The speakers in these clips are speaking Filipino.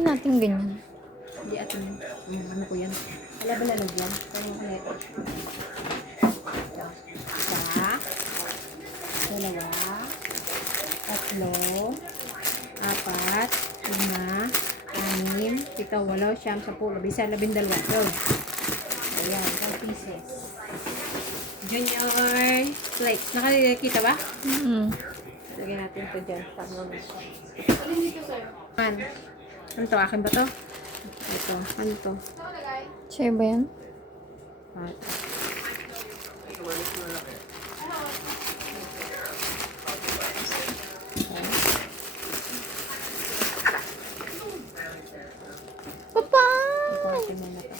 Lagyan natin ganyan. Hindi atin. Ano ko yan? Wala ba lalagyan? Parang ano ito. Isa. Dalawa. Tatlo. Apat. Lima. Anim. Pito. Walo. Siyam. 10. 11. 12. Yun. Ayan. 4 pieces. Junior flakes. Nakakita ba? Lagyan natin ito dyan. Alin dito sa'yo? Ano to? Akin ba to? Ito. Ano to? Sa'yo ba yan? Ah, Papa! ito muna to.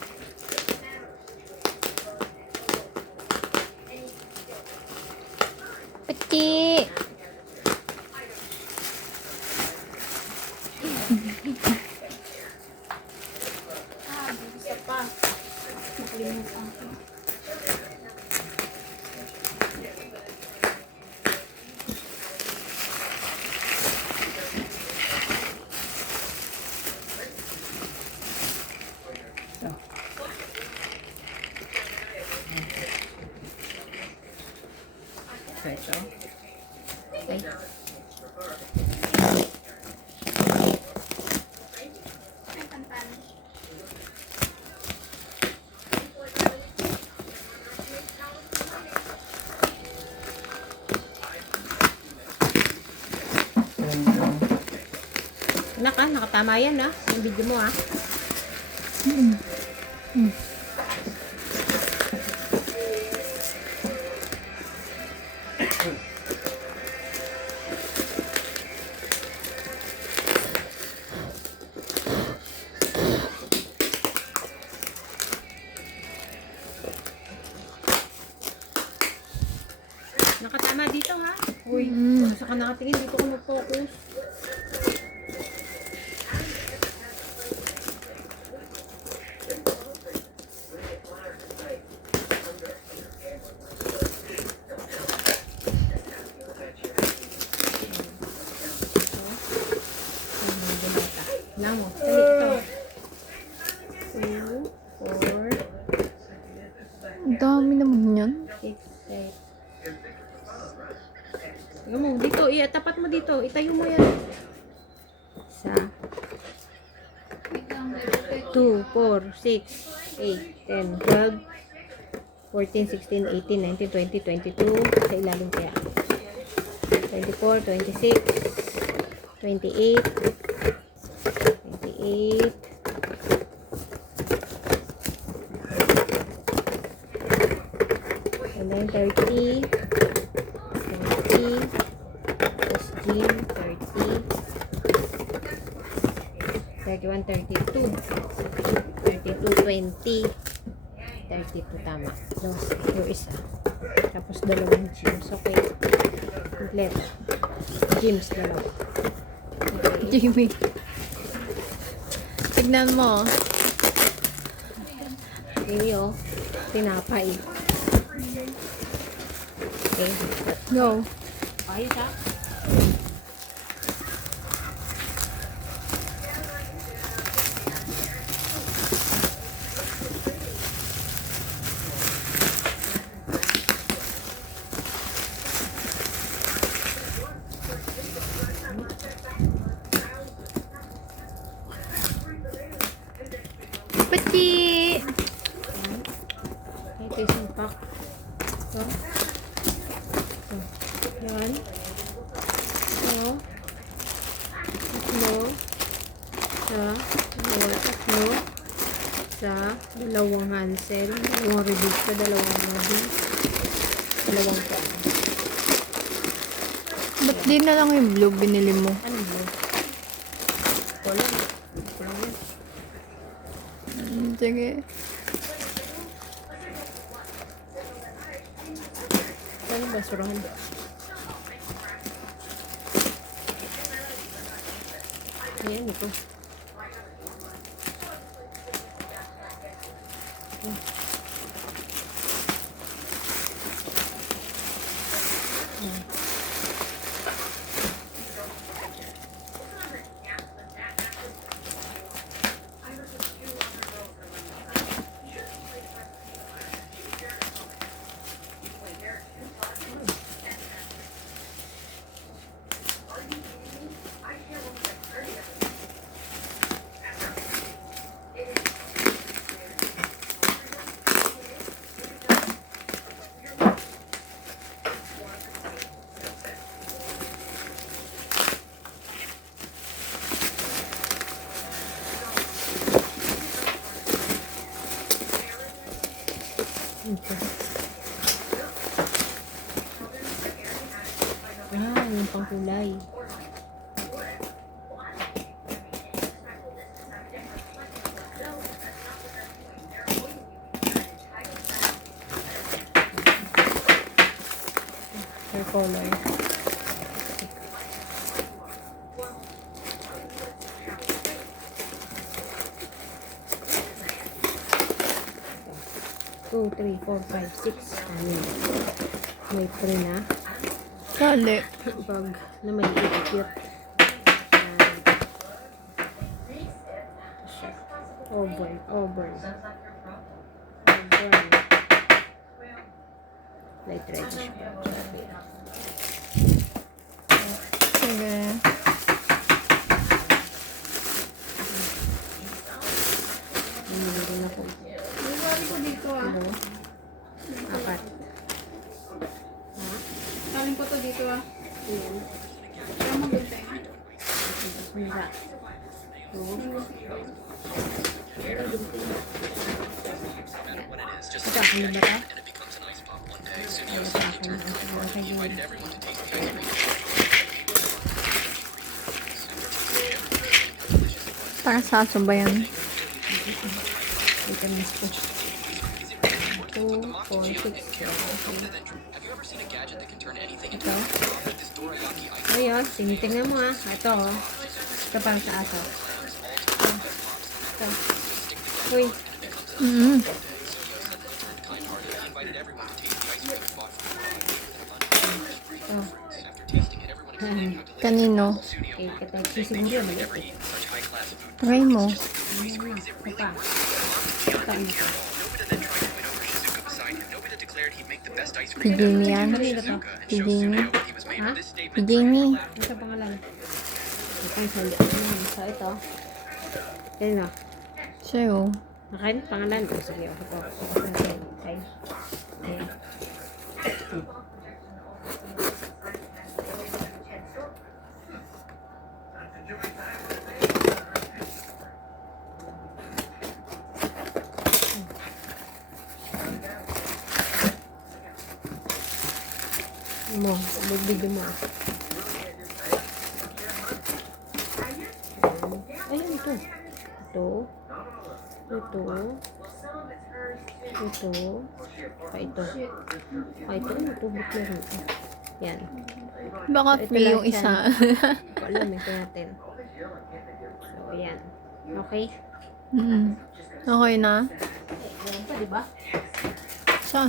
Pati! Isa pa. Nakalimutan ko. Ito. Okay. Anak nakatama yan yung video mo Nakatama dito Uy, saka nakatingin dito ko mag-focus. Lang mo. Dali ito. 2, 4, Ang dami naman yan. 6, 8. Tingnan mo, dito. Tapat mo dito. Itayo mo yan. Isa. 2, 4, 6, 8, 10, 12, 14, 16, 18, 19, 20, 22. Sa ilalim kaya. 24, 26, 28, 28, and then 30, 30, SG, 30, 31, 32, 32, 20, 32, tama. Yung isa. Tapos dalawang gyms. Okay. Kompleto. Gyms, dalawa. Okay. Jamie. Tignan mo. Ini tinapay. Okay. Go. Ayos Pati! Ito isang pack. Ito. Yan. Ito. Tatlo. Isa. Dalawa. Tatlo. Isa. Dalawang hansel. Dalawang rebisca. Dalawang model. Dalawang pan. Ba't di na lang yung blue binili mo? Ano mo? Wala. Wala yan. Sige. Ano ba? Surahan ba? Ayan ito. Ito. Ah, yung pangkulay. Hair color. Two, three, four, five, six. May pre na. Kali. Bag na may cute. Auburn. Light reddish. Sige. Bumili rin ako. Iwan ko dito ah. Ano? Apat. Saling ko to dito ah. Ayan. Kaya maganda yun. Handa. Ito, ano ba ito? Para sa aso ba yan? Vitamins po. 2, 4, 6. Ito. Ayun, tinitingnan mo ah. Ito oh. Ito para sa aso. Ito. Uy. Oh. Kanino? Okay, katay. Siguro yun. Maliit eh. Try mo. Ito pa. Ito. Pidini yan. Kanino to? Pidini. Ha? Pidini. Ano sa pangalan? Ito ang sali. Ayan. So, ito. Yan o. Sa'yo. Akin? Pangalan? O, sige. Ito. Okay. Ayan. Mo, magbigyo mo. Ayun, ito. Ito. Ito. Ito. Ito. Ito, bukler ito. Yan. Baka Ito free lang yung siya. isa. Alam, ito natin. So, ayan. Okay? Okay na? Ayan pa, diba? Saan?